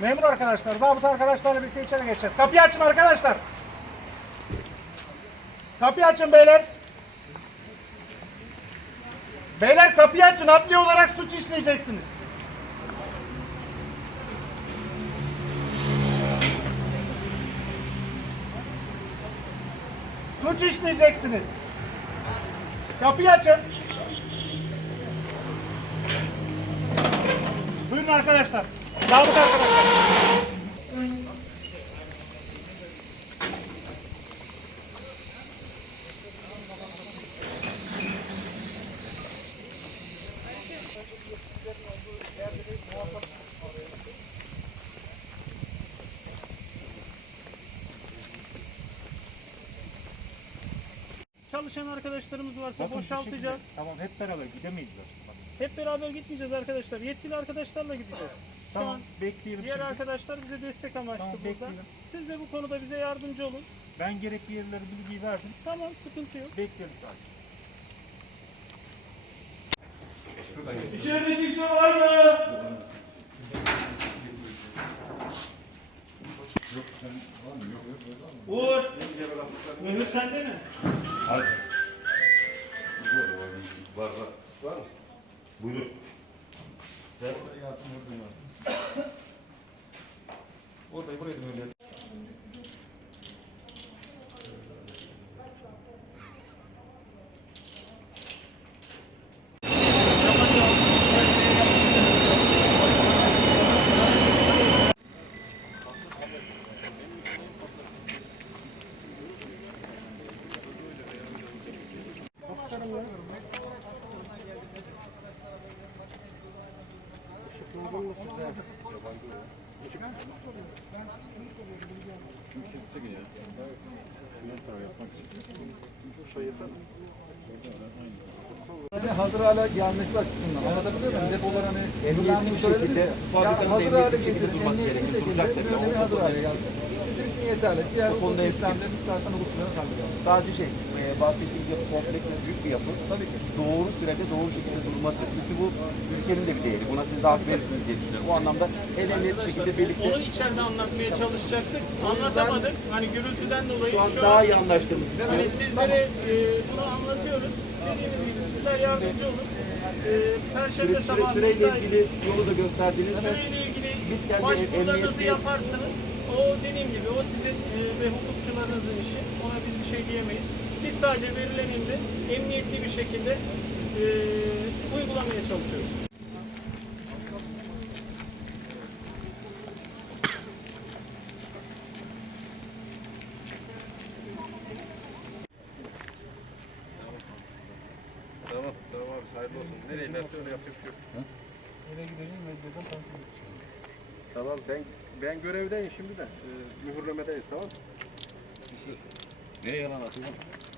Memur arkadaşlar, zabıta arkadaşlarla birlikte içeri geçeceğiz. Kapıyı açın arkadaşlar. Kapıyı açın beyler. Beyler kapıyı açın. Adli olarak suç işleyeceksiniz. Suç işleyeceksiniz. Kapıyı açın. Buyurun arkadaşlar. Arkadaşlar. Çalışan arkadaşlarımız varsa boşaltacağız. Tamam hep beraber gidemeyiz zaten. Hep beraber gitmeyeceğiz arkadaşlar. Yetkili arkadaşlarla gideceğiz. Şu Tamam an bekleyelim diğer şimdi. arkadaşlar bize destek amaçlı Tamam, burada. bekleyelim. Siz de bu konuda bize yardımcı olun. Ben gerekli yerlere bilgiyi verdim. Tamam sıkıntı yok. Bekliyorum sadece. İçeride kimse var mı? Uğur. Mühür sende mi? Var var. Var mı? Buyurun. Orada Hani hazır hale gelmesi açısından anlatabiliyor muyum? Depolar hani emniyetli bir şekilde fabrikanın hazır hale emniyetli bir şekilde böyle hazır hale gelsin. Bizim için yeterli. Diğer konuda işlemlerimiz zaten hallediyoruz. Sadece şey, e, bahsettiğim yapı kompleks ve büyük bir yapı. Tabii ki. Doğru sürede doğru şekilde durması. Çünkü bu ülkenin de bir değeri. Buna siz de hak verirsiniz diye düşünüyorum. Bu anlamda el ele bir şekilde birlikte Onu içeride anlatmaya çalışacaktık. Anlatamadık. Hani gürültüden dolayı şu an şu daha iyi anlaştığımızı hani düşünüyorum. sizlere e, bunu anlatıyoruz. Dediğimiz gibi sizler yardımcı olun. E, Perşembe Süre, sabahı süreyle ilgili yolu da gösterdiniz. Süreyle ilgili Biz kendi başvurularınızı yaparsınız. O dediğim gibi o sizin e, ve hukukçularınızın işi. Ona biz bir şey diyemeyiz. Biz sadece verilen emri emniyetli bir şekilde e, uygulamaya çalışıyoruz. Tamam tamam abi hayırlı olsun. Nereye inerse öyle yapacak bir şey yok. Nereye takip edeceğiz. Tamam ben ben görevdeyim şimdi de. Ee, mühürlemedeyiz tamam mı? Ne yalan atayım?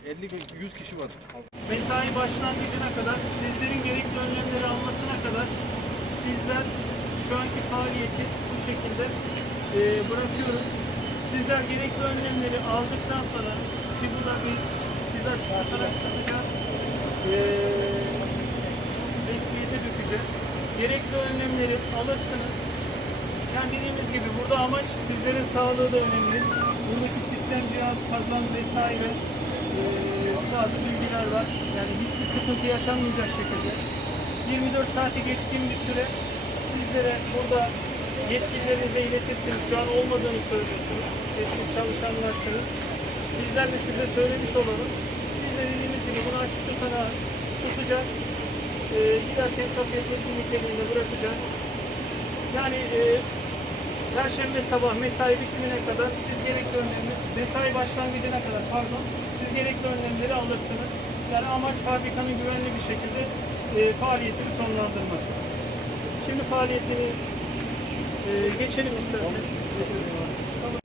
50 gün 100 kişi var. Mesai başlangıcına kadar, sizlerin gerekli önlemleri almasına kadar bizler şu anki faaliyeti bu şekilde e, bırakıyoruz. Sizler gerekli önlemleri aldıktan sonra ki bu da bir bizzat fotoğraf yapacağız. E, resmiyete dökeceğiz. Gerekli önlemleri alırsınız. Yani dediğimiz gibi burada amaç sizlerin sağlığı da önemli. Buradaki sistem, cihaz, kazan vesaire eee, bazı bilgiler var. Yani hiçbir sıkıntı yaşanmayacak şekilde. 24 saati geçtiğim bir süre sizlere burada yetkililerinize iletirsiniz. Şu an olmadığını söylüyorsunuz. Yetkili çalışanlarsınız. Bizler de size söylemiş olalım. Biz de dediğimiz gibi bunu açık tutanağı tutacağız. Eee giderken kapıya niteliğinde bırakacağız. Yani e, Perşembe sabah mesai bitimine kadar siz gerekli önlemleri, mesai başlangıcına kadar pardon, siz gerekli önlemleri alırsınız. Yani amaç fabrikanın güvenli bir şekilde e, faaliyetini sonlandırması. Şimdi faaliyetini e, geçelim isterseniz. Tamam.